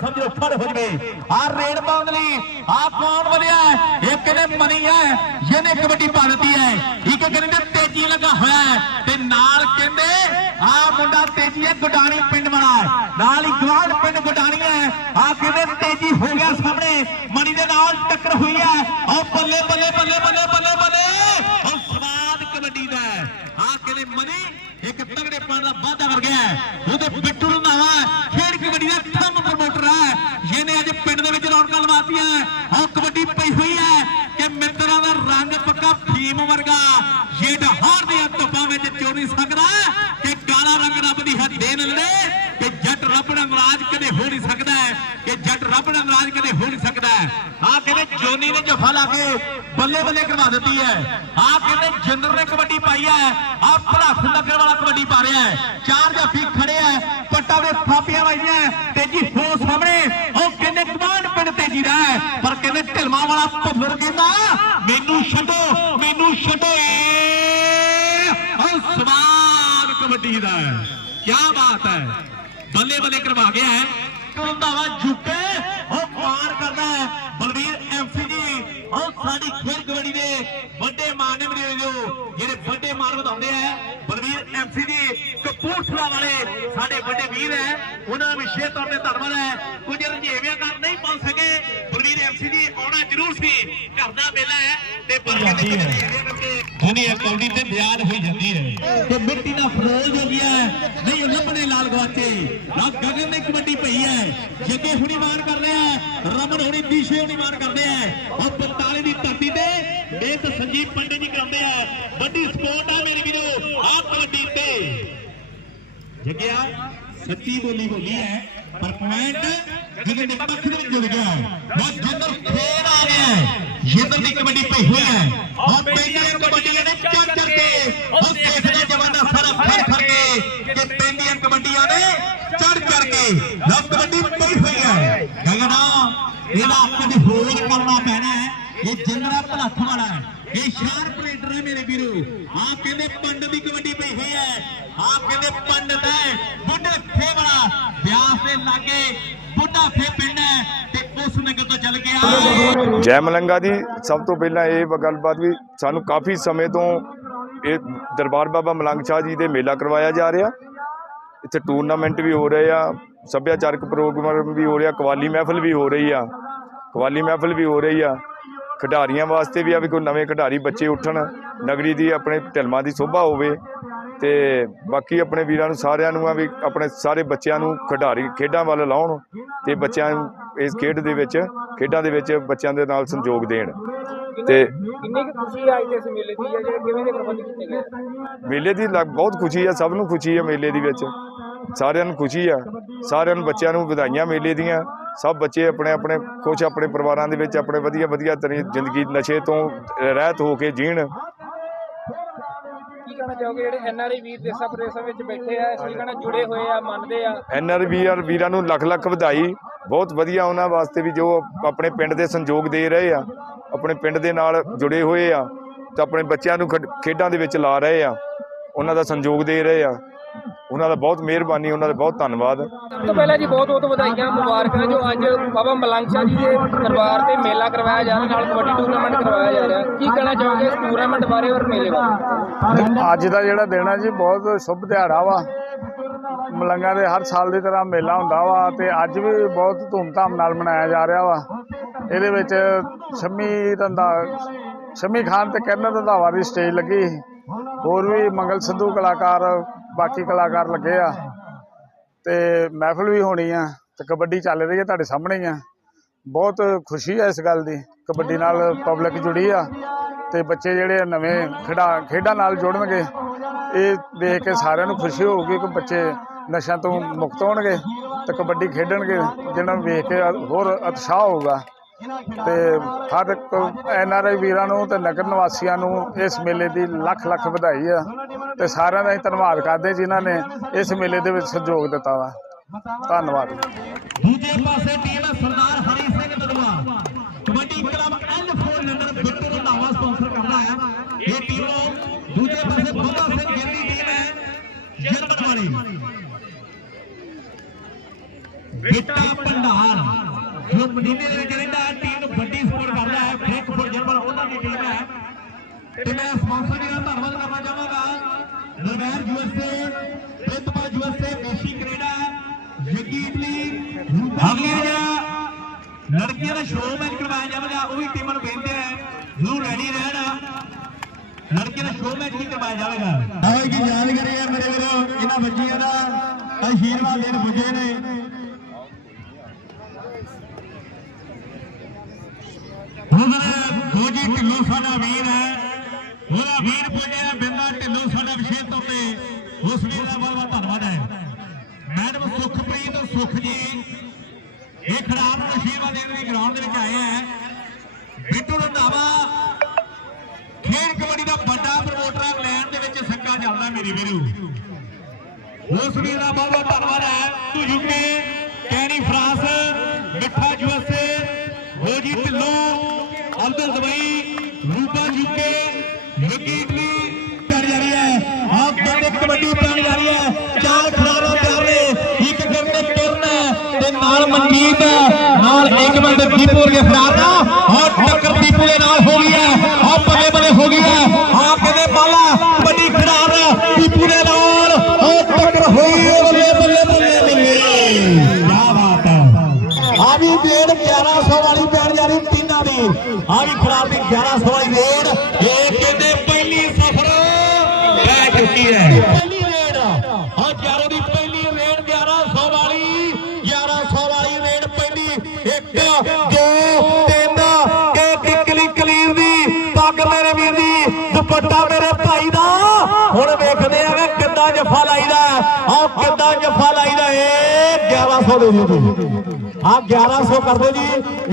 ਸਮਝੋ, ਫੜ ਹੋ ਜਵੇ। ਆ ਰੇਡ ਪਾਉਣ ਲਈ ਆ ਕੌਣ ਵਧਿਆ ਇਹ ਕਹਿੰਦੇ ਮਨੀ ਹੈ, ਜਿਹਨੇ ਕਬੱਡੀ ਪਾ ਦਿੱਤੀ ਹੈ। ਇੱਕ ਕਹਿੰਦੇ ਤੇਜੀ ਲੱਗਾ ਹੋਇਆ ਹੈ ਤੇ ਨਾਲ ਕਹਿੰਦੇ ਆ ਮੁੰਡਾ ਤੇਜੀ ਹੈ, ਗੁਡਾਣੀ ਪਿੰਡ ਵਾਲਾ ਨਾਲ ਹੀ ਗਵਾਂਢ ਪਿੰਡ ਗੁਡਾਣੀ ਹੈ। ਆ ਕਹਿੰਦੇ ਤੇਜੀ ਹੋ ਗਿਆ ਸਾਹਮਣੇ। ਮਨੀ ਦੇ ਨਾਲ ਟੱਕਰ ਹੋਈ ਹੈ। ਉਹ ਬੱਲੇ ਬੱਲੇ ਬੱਲੇ ਬੱਲੇ ਬੱਲੇ ਬੱਲੇ ਉਹ ਸਵਾਦ ਕਬੱਡੀ ਦਾ ਆ ਕਹਿੰਦੇ ਮਨੀ ਇੱਕ ਤਗੜੇ ਪਾਣ ਦਾ ਵਾਅਦਾ ਕਰ ਗਿਆ ਹੈ। ਉਹਦੇ ਬਿੱਟੂ ਨੂੰ ਨਾਵਾ ਖੇਡ ਕਬੱਡੀ ਦਾ ਥੰਮ ਪ੍ਰਮੋਟਰ ਹੈ ਜਿਹਨੇ ਅੱਜ ਪਿੰਡ ਦੇ ਵਿੱਚ ਰੌਣਕਾਂ ਲਵਾਤੀਆਂ ਉਹ ਕਬੱਡੀ ਪਈ ਹੋਈ ਹੈ ਕਿ ਮਿੱਤਰਾਂ ਦਾ ਰੰਗ ਪੱਕਾ ਫੀਮ ਵਰਗਾ ਜੇਡ ਹਾਰ ਦੀਆਂ ਧੁੱਪਾਂ ਵਿੱਚ ਚੋ ਨਹੀਂ ਸਕਦਾ ਕਿ ਕਾਲਾ ਰੰਗ ਰੱਬ ਦੀ ਹੱਥ ਦੇ ਨਲੜੇ ਕਿ ਜੱਟ ਰੱਬ ਨਾਲ ਕਦੇ ਹੋ ਨਹੀਂ ਸਕਦਾ ਹੈ, ਕਿ ਜੱਟ ਰੱਬ ਨਾਲ ਕਦੇ ਹੋ ਨਹੀਂ ਸਕਦਾ ਆ ਕਹਿੰਦੇ ਜੋਨੀ ਨੇ ਜਫਾ ਲਾ ਕੇ ਬੱਲੇ ਬੱਲੇ ਕਰਵਾ ਦਿੱਤੀ ਹੈ। ਆ ਕਹਿੰਦੇ ਜਿੰਦਰ ਨੇ ਕਬੱਡੀ ਪਾਈ ਹੈ ਆ ਭਲਾਖ ਲੱਗਣ ਵਾਲਾ ਕਬੱਡੀ ਪਾ ਰਿਹਾ ਹੈ। ਚਾਰ ਜਾਫੀ ਖੜੇ ਹੈ ਪੱਟਾ ਦੇ ਥਾਪੀਆਂ ਵਾਈਆਂ ਤੇਜੀ ਹੋ ਸਾਹਮਣੇ ਉਹ ਕਹਿੰਦੇ ਕਮਾਂਡ ਪਿੰਡ ਤੇਜੀ ਦਾ ਹੈ ਪਰ ਕਹਿੰਦੇ ਢਿਲਮਾ ਵਾਲਾ ਭੁੱਲਰ ਕਹਿੰਦਾ ਮੈਨੂੰ ਛੱਡੋ ਮੈਨੂੰ ਛੱਡੋ ਉਹ ਸਵਾਦ ਕਬੱਡੀ ਦਾ ਹੈ ਕੀ ਬਾਤ ਹੈ। ਬੱਲੇ ਬੱਲੇ ਕਰਵਾ ਗਿਆ ਹੈ। ਰੰਧਾਵਾ ਝੁਕੇ ਉਹ ਮਾਰ ਕਰਦਾ ਹੈ। ਬਲਵੀਰ ਐਮਸੀ ਜੀ ਉਹ ਸਾਡੀ ਖੇਡ ਕਬੱਡੀ ਦੇ ਵੱਡੇ ਮਾਨ ਨੇ ਮੇਰੇ ਜੋ ਜਿਹੜੇ ਵੱਡੇ ਮਾਨ ਵਧਾਉਂਦੇ ਆ। ਬਲਵੀਰ ਐਮਸੀ ਜੀ ਕਪੂਰਥਲਾ ਵਾਲੇ ਸਾਡੇ ਵੱਡੇ ਵੀਰ ਹੈ। ਉਹਨਾਂ ਦਾ ਵਿਸ਼ੇਸ਼ ਤੌਰ ਤੇ ਧੰਨਵਾਦ ਹੈ। ਕੁਝ ਰੰਜੇਵਿਆਂ ਕਰ ਨਹੀਂ ਪਹੁੰਚ ਸਕੇ। ਬਲਵੀਰ ਐਮਸੀ ਜੀ ਆਉਣਾ ਜ਼ਰੂਰ ਸੀ। ਘਰ ਦਾ ਮੇਲਾ ਹੈ ਤੇ ਪਰ ਕਹਿੰਦੇ ਕੁਝ ਰੰਜੇਵਿਆਂ ਕਰਕੇ ਕੌਡੀ ਤੇ ਬਿਆਨ ਹੋਈ ਜਾਂਦੀ ਹੈ। ਤੇ ਮਿੱਟੀ ਦਾ ਫਰੋਜ਼ ਹੋ ਗਿਆ ਨਹੀਂ ਲੱਭਣੇ ਲਾਲ ਗਵਾਚੇ। ਨਾ ਗਗਨ ਨੇ ਕਬੱਡੀ ਪਈ ਹੈ। ਜੱਗੇ ਹੁਣੀ ਮਾਰ ਕਰ ਰਿਹਾ ਹੈ। ਰਮਨ ਹੁਣੀ ਦੀਸ਼ੇ ਹੁਣੀ ਮਾਰ ਕਰਦੇ ਆ ਉਹ 45 ਦੀ ਧਰਤੀ ਤੇ ਮੇਤ ਸੰਜੀਵ ਪੰਡੇ ਜੀ ਕਰਾਉਂਦੇ ਆ ਵੱਡੀ ਸਪੋਰਟ ਆ ਮੇਰੇ ਵੀਰੋ, ਆ ਕਬੱਡੀ ਤੇ। ਜੱਗਿਆ, ਸੱਚੀ ਬੋਲੀ ਬੋਲੀ ਹੈ। ਪਰ ਪੁਆਇੰਟ ਜਿਹਦੇ ਪੱਖ ਦੇ ਜੁੜ ਗਿਆ ਹੈ। ਜਿੰਦਰ ਫੇਰ ਆ ਗਿਆ ਜਿੰਦਰ ਦੀ ਕਬੱਡੀ ਪਈ ਹੋਈ ਹੈ ਉਹ ਪੈਂਦੀਆਂ ਕਬੱਡੀਆਂ ਨੇ ਚੜ ਚੜ ਕੇ ਉਹ ਦੇਖਦੇ ਜਵਾਨਾ ਸਾਰਾ ਫੜ ਫੜ ਕੇ ਕਿ ਪੈਂਦੀਆਂ ਕਬੱਡੀਆਂ ਨੇ ਚੜ ਚੜ ਕੇ ਲਵ ਕਬੱਡੀ ਪਈ ਹੋਈ ਹੈ। ਗਗਨਾ ਇਹਦਾ ਕੁਝ ਹੋਰ ਕਰਨਾ ਪੈਣਾ ਹੈ। ਇਹ ਜਿੰਦਰਾ ਭਲੱਥ ਵਾਲਾ ਹੈ। ਇਹ ਸ਼ਾਰਪ ਰੇਡਰ ਹੈ ਮੇਰੇ ਵੀਰੋ। ਆਪ ਕਹਿੰਦੇ ਪੰਡ ਦੀ ਕਬੱਡੀ ਪਈ ਹੋਈ ਹੈ। ਆਪ ਕਹਿੰਦੇ ਪੰਡਤ ਹੈ। ਬੁੱਢੇ ਫੇ ਵਾਲਾ ਵਿਆਸ ਦੇ ਲਾਗੇ ਬੁੱਢਾ ਫੇ ਪਿੰਡ ਹੈ। ਜੈ ਮਲੰਗਾ ਦੀ ਸਭ ਤੋਂ ਪਹਿਲਾਂ ਇਹ ਗੱਲਬਾਤ ਵੀ ਸਾਨੂੰ ਕਾਫੀ ਸਮੇਂ ਤੋਂ ਇਹ ਦਰਬਾਰ ਬਾਬਾ ਮਲੰਗ ਸ਼ਾਹ ਜੀ ਦੇ ਮੇਲਾ ਕਰਵਾਇਆ ਜਾ ਰਿਹਾ। ਇੱਥੇ ਟੂਰਨਾਮੈਂਟ ਵੀ ਹੋ ਰਹੇ ਆ, ਸੱਭਿਆਚਾਰਕ ਪ੍ਰੋਗਰਾਮ ਵੀ ਹੋ ਰਿਹਾ, ਕਵਾਲੀ ਮਹਿਫਲ ਵੀ ਹੋ ਰਹੀ ਆ। ਕਵਾਲੀ ਮਹਿਫਲ ਵੀ ਹੋ ਰਹੀ ਆ। ਖਿਡਾਰੀਆਂ ਵਾਸਤੇ ਵੀ ਆ ਵੀ ਕੋਈ ਨਵੇਂ ਖਿਡਾਰੀ ਬੱਚੇ ਉੱਠਣ, ਨਗਰੀ ਦੀ ਆਪਣੇ ਢਿਲਮਾਂ ਦੀ ਸ਼ੋਭਾ ਹੋਵੇ। ਤੇ ਬਾਕੀ ਆਪਣੇ ਵੀਰਾਂ ਨੂੰ ਸਾਰਿਆਂ ਨੂੰ ਆ ਵੀ ਆਪਣੇ ਸਾਰੇ ਬੱਚਿਆਂ ਨੂੰ ਖਿਡਾਰੀ ਖੇਡਾਂ ਵੱਲ ਲਾਉਣ ਤੇ ਬੱਚਿਆਂ ਨੂੰ ਇਸ ਖੇਡ ਦੇ ਵਿੱਚ ਖੇਡਾਂ ਦੇ ਵਿੱਚ ਬੱਚਿਆਂ ਦੇ ਨਾਲ ਸੰਯੋਗ ਦੇਣ। ਤੇ ਕਿੰਨੀ ਕੁ ਖੁਸ਼ੀ ਆਈ ਇਸ ਮੇਲੇ ਦੀ ਜਿਹੜੇ ਕਿਵੇਂ ਦੇ ਪ੍ਰਬੰਧ ਕੀਤੇ ਗਏ? ਮੇਲੇ ਦੀ ਬਹੁਤ ਖੁਸ਼ੀ ਆ ਸਭ ਨੂੰ ਖੁਸ਼ੀ ਆ ਮੇਲੇ ਦੀ ਵਿੱਚ। ਸਾਰਿਆਂ ਨੂੰ ਖੁਸ਼ੀ ਆ ਸਾਰਿਆਂ ਨੂੰ ਬੱਚਿਆਂ ਨੂੰ ਵਧਾਈਆਂ ਮੇਲੇ ਦੀਆਂ। ਸਭ ਬੱਚੇ ਆਪਣੇ ਆਪਣੇ ਖੁਸ਼ ਆਪਣੇ ਪਰਿਵਾਰਾਂ ਦੇ ਵਿੱਚ ਆਪਣੇ ਵਧੀਆ ਵਧੀਆ ਤਰੀ ਜ਼ਿੰਦਗੀ ਨਸ਼ੇ ਤੋਂ ਰਹਿਤ ਹੋ ਕੇ ਜੀਣ। ਕਹਿਣਾ ਚਾਹੋਗੇ ਜਿਹੜੇ ਐਨਆਰਆਈ ਵੀਰ ਦੇਸਾਂ ਪ੍ਰਦੇਸ਼ਾਂ ਵਿੱਚ ਬੈਠੇ ਆ ਇਸ ਲਈ ਕਹਿਣਾ ਜੁੜੇ ਹੋਏ ਆ ਮੰਨਦੇ ਆ? ਐਨਆਰ ਵੀਰ ਵੀਰਾਂ ਨੂੰ ਲੱਖ ਲੱਖ ਵਧਾਈ। ਬਹੁਤ ਵਧੀਆ ਉਹਨਾਂ ਵਾਸਤੇ ਵੀ ਜੋ ਆਪਣੇ ਪਿੰਡ ਦੇ ਸੰਯੋਗ ਦੇ ਰਹੇ ਆ ਆਪਣੇ ਪਿੰਡ ਦੇ ਨਾਲ ਜੁੜੇ ਹੋਏ ਆ ਤੇ ਆਪਣੇ ਬੱਚਿਆਂ ਨੂੰ ਖੇਡ- ਖੇਡਾਂ ਦੇ ਵਿੱਚ ਲਾ ਰਹੇ ਆ ਉਹਨਾਂ ਦਾ ਸੰਯੋਗ ਦੇ ਰਹੇ ਆ। ਉਹਨਾਂ ਦਾ ਬਹੁਤ ਮਿਹਰਬਾਨੀ ਉਹਨਾਂ ਦਾ ਬਹੁਤ ਧੰਨਵਾਦ। ਸਭ ਤੋਂ ਪਹਿਲਾਂ ਜੀ ਬਹੁਤ ਬਹੁਤ ਵਧਾਈਆਂ ਮੁਬਾਰਕਾਂ ਜੋ ਅੱਜ ਬਾਬਾ ਮਲੰਗ ਸ਼ਾਹ ਜੀ ਦੇ ਦਰਬਾਰ ਤੇ ਮੇਲਾ ਕਰਵਾਇਆ ਜਾ ਰਿਹਾ ਨਾਲ ਕਬੱਡੀ ਟੂਰਨਾਮੈਂਟ ਕਰਵਾਇਆ ਜਾ ਰਿਹਾ। ਕੀ ਕਹਿਣਾ ਚਾਹੋਗੇ ਇਸ ਟੂਰਨਾਮੈਂਟ ਬਾਰੇ ਔਰ ਮੇਲੇ ਬਾਰੇ? ਅੱਜ ਦਾ ਜਿਹੜਾ ਦਿਨ ਹੈ ਜੀ, ਬਹੁਤ ਸ਼ੁਭ ਦਿਹਾੜਾ ਵਾ। ਮਲੰਗਾ ਦੇ ਹਰ ਸਾਲ ਦੀ ਤਰ੍ਹਾਂ ਮੇਲਾ ਹੁੰਦਾ ਵਾ ਤੇ ਅੱਜ ਵੀ ਬਹੁਤ ਧੂਮਧਾਮ ਨਾਲ ਮਨਾਇਆ ਜਾ ਰਿਹਾ ਵਾ। ਇਹਦੇ ਵਿੱਚ ਸ਼ਮੀ ਰੰਧਾ ਸ਼ਮੀ ਖਾਨ ਤੇ ਕਰਨ ਰੰਧਾਵਾ ਦੀ ਸਟੇਜ ਲੱਗੀ। ਹੋਰ ਵੀ ਮੰਗਲ ਸਿੱਧੂ ਕਲਾਕਾਰ, ਬਾਕੀ ਕਲਾਕਾਰ ਲੱਗੇ ਆ। ਤੇ ਮਹਿਫਲ ਵੀ ਹੋਣੀ ਆ ਤੇ ਕਬੱਡੀ ਚੱਲ ਰਹੀ ਹੈ ਤੁਹਾਡੇ ਸਾਹਮਣੇ ਆ। ਬਹੁਤ ਖੁਸ਼ੀ ਹੈ ਇਸ ਗੱਲ ਦੀ, ਕਬੱਡੀ ਨਾਲ ਪਬਲਿਕ ਜੁੜੀ ਆ। ਤੇ ਬੱਚੇ ਜਿਹੜੇ ਆ ਨਵੇਂ ਖਿਡਾ, ਖੇਡਾਂ ਨਾਲ ਜੁੜਨਗੇ। ਇਹ ਦੇਖ ਕੇ ਸਾਰਿਆਂ ਨੂੰ ਖੁਸ਼ੀ ਹੋਊਗੀ ਕਿ ਬੱਚੇ ਨਸ਼ਿਆਂ ਤੋਂ ਮੁਕਤ ਹੋਣਗੇ ਤੇ ਕਬੱਡੀ ਖੇਡਣਗੇ ਜਿਹਨਾਂ ਨੂੰ ਵੇਖ ਕੇ ਹੋਰ ਉਤਸ਼ਾਹ ਹੋਊਗਾ। ਤੇ ਹਰ ਇੱਕ ਐਨ ਆਰ ਆਈ ਵੀਰਾਂ ਨੂੰ ਤੇ ਨਗਰ ਨਿਵਾਸੀਆਂ ਨੂੰ ਇਸ ਮੇਲੇ ਦੀ ਲੱਖ ਲੱਖ ਵਧਾਈ ਆ। ਤੇ ਸਾਰਿਆਂ ਦਾ ਹੀ ਧੰਨਵਾਦ ਕਰਦੇ ਜਿਨ੍ਹਾਂ ਨੇ ਇਸ ਮੇਲੇ ਦੇ ਵਿੱਚ ਸਹਿਯੋਗ ਦਿੱਤਾ ਵਾ। ਧੰਨਵਾਦ। ਦੂਜੇ ਪਾਸੇ ਟੀਮ ਸਰਦਾਰ ਤੇ ਮੈਂ ਸਪਾਂਸਰ ਜੀ ਦਾ ਧੰਨਵਾਦ ਕਰਨਾ ਚਾਹਾਂਗਾ ਨਰਵੈਰ ਯੂਐਸਏ ਪ੍ਰਿਤਪਾ ਯੂਐਸਏ ਮੇਸ਼ੀ ਕੈਨੇਡਾ ਜੱਗੀ ਇਟਲੀ ਅਗਲੀ ਜਿਹੜਾ ਲੜਕੀਆਂ ਦਾ ਸ਼ੋਅ ਮੈਚ ਕਰਵਾਇਆ ਜਾਵੇਗਾ, ਉਹ ਵੀ ਟੀਮਾਂ ਨੂੰ ਕਹਿੰਦੇ ਆ, ਜ਼ਰੂਰ ਰੈਡੀ ਰਹਿਣ। ਲੜਕੀਆਂ ਦਾ ਸ਼ੋਅ ਮੈਚ ਵੀ ਕਰਵਾਇਆ ਜਾਵੇਗਾ। ਆਹ ਕੀ ਜਾਣਕਾਰੀ ਹੈ ਮੇਰੇ ਵੀਰੋ, ਇਹਨਾਂ ਬੱਚੀਆਂ ਦਾ, ਆਸ਼ੀਰਵਾਦ ਦੇਣ ਪੁੱਜੇ ਨੇ। ਹੁਣ ਗੋਜੀ ਢਿੱਲੋਂ ਸਾਡਾ ਵੀਰ ਹੈ। ਉਹਦਾ ਵੀਰ ਪੁੱਜਿਆ ਬਿੰਦਾ ਢਿੱਲੋਂ ਸਾਡਾ ਵਿਸ਼ੇਸ਼ ਤੌਰ ਤੇ ਉਸ ਵੀਰ ਦਾ ਬਹੁਤ ਬਹੁਤ ਧੰਨਵਾਦ ਹੈ। ਮੈਡਮ ਸੁਖਪ੍ਰੀਤ ਸੁਖ ਜੀ, ਇਹ ਖਿਡਾਰ ਨੂੰ ਆਸ਼ੀਰਵਾਦ ਦੇਣ ਲਈ ਗਰਾਊਂਡ ਦੇ ਵਿੱਚ ਆਏ ਹੈ ਬਿੱਟੂ ਰੰਧਾਵਾ, ਖੇਡ ਕਬੱਡੀ ਦਾ ਵੱਡਾ ਪ੍ਰਮੋਟਰ ਲੈਣ ਦੇ ਵਿੱਚ ਸੱਕਾ ਚੱਲਦਾ ਮੇਰੀ ਵੀਰੂ। ਉਸ ਵੀਰ ਦਾ ਬਹੁਤ ਬਹੁਤ ਧੰਨਵਾਦ ਹੈ। To UK Kenny France, Mittha USA ਹੋਜੀ Dhillon Abdul ਦਵਾਈ ਕਰ ਜਾ ਰਹੀ ਹੈ। ਆਪ ਬੰਦੇ ਕਬੱਡੀ ਪਾਣ ਜਾ ਰਹੀ ਹੈ। ਚਾਰ ਖਿਡਾਰੀ ਤਿਆਰ ਨੇ ਇੱਕ ਕਰਨੇ ਤੁਰਨ ਤੇ ਨਾਲ ਮਨਜੀਤ ਨਾਲ ਇੱਕ ਮਿੰਟ ਦੀਪੂ ਦੇ ਖਿਡਾਰਾ ਔਰ ਟੱਕਰ ਦੀਪੂ ਦੇ ਨਾਲ ਹੋ ਗਈ ਹੈ। ਆ ਬੱਲੇ ਬੱਲੇ ਹੋ ਗਈ ਹੈ। ਆ ਕਹਿੰਦੇ ਬਾਲਾ ਵੱਡੀ ਖਿਡਾਰ ਦੀਪੂ ਦੇ ਨਾਲ ਉਹ ਟੱਕਰ ਹੋਈ ਹੈ। ਬੱਲੇ ਬੱਲੇ ਬੱਲੇ ਬੱਲੇ। ਕੀ ਬਾਤ ਹੈ। ਆ ਵੀ ਵੇੜ 1100 ਵਾਲੀ ਪੈਣ ਜਾ ਰਹੀ ਟੀਨਾ ਦੀ। ਆ ਵੀ ਖਿਡਾਰ ਦੀ 1100 ਵਾਲੀ ਵੇੜ ਇਹ ਚੁੱਕੀ ਪਹਿਲੀ ਰੇਡ। ਆ ਜਾਰੋ ਦੀ ਪਹਿਲੀ ਰੇਡ 1100 ਵਾਲੀ 1100 ਵਾਲੀ ਰੇਡ ਪਹਿਲੀ 1 2 3 ਇਹ ਕਿਕਲੀ ਕਲੀਰ ਦੀ, ਪੱਗ ਮੇਰੇ ਵੀਰ ਦੀ, ਦੁਪੱਟਾ ਮੇਰੇ ਭਾਈ ਦਾ। ਹੁਣ ਵੇਖਦੇ ਆ ਕਿ ਕਿੱਦਾਂ ਜੱਫਾ ਲਾਈਦਾ ਆ ਕਿੱਦਾਂ ਜੱਫਾ ਲਾਈਦਾ ਏ 1100 ਦੇ ਦਿਓ ਆ 1100 ਕਰ ਦਿਓ ਜੀ।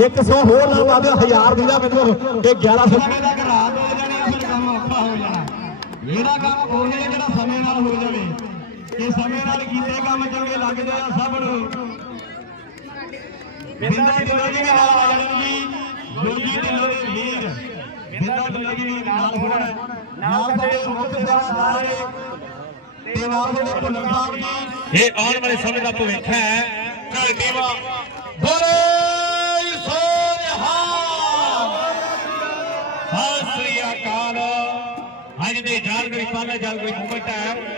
100 ਹੋਰ ਲਾ ਦਿਓ 1000 ਦੀ ਦਾ ਮੈਨੂੰ। ਤੇ 1100 ਦਾ ਰਾਤ ਹੋ ਜਾਣੀ ਅਸਲ ਕੰਮ ਔਖਾ ਹੋ ਜਾਣਾ। ਇਹਦਾ ਕੰਮ ਹੋ ਜਾਏ ਜਿਹੜਾ ਸਮੇਂ ਨਾਲ ਹੋ ਜਾਵੇ। ਇਹ ਸਮੇਂ ਨਾਲ ਕੀਤੇ ਕੰਮ ਚੰਗੇ ਲੱਗਦੇ ਆ ਸਭ ਨੂੰ ਬਿੰਦਾ ਢਿੱਲੋਂ ਜੀ ਵੀ ਨਾਲ ਆ ਜਾਣ ਜੀ। ਜੋਗੀ ਢਿੱਲੋਂ ਦੇ ਵੀਰ ਬਿੰਦਾ ਢਿੱਲੋਂ ਜੀ ਵੀ ਨਾਲ ਹੋਣ। ਨਾਲ ਸਾਡੇ ਮੁੱਖ ਸੇਵਾ ਸਾਰੇ। ਤੇ ਨਾਲ ਸਾਡੇ ਭੁੱਲਰ ਸਾਹਿਬ ਜੀ। ਇਹ ਆਉਣ ਵਾਲੇ ਸਮੇਂ ਦਾ ਭਵਿੱਖ ਹੈ। ਘਰਟੀ ਵਾ ਬੋਲੇ। ਸਤਿ ਸ੍ਰੀ ਅਕਾਲ ਅੱਜ ਦੇ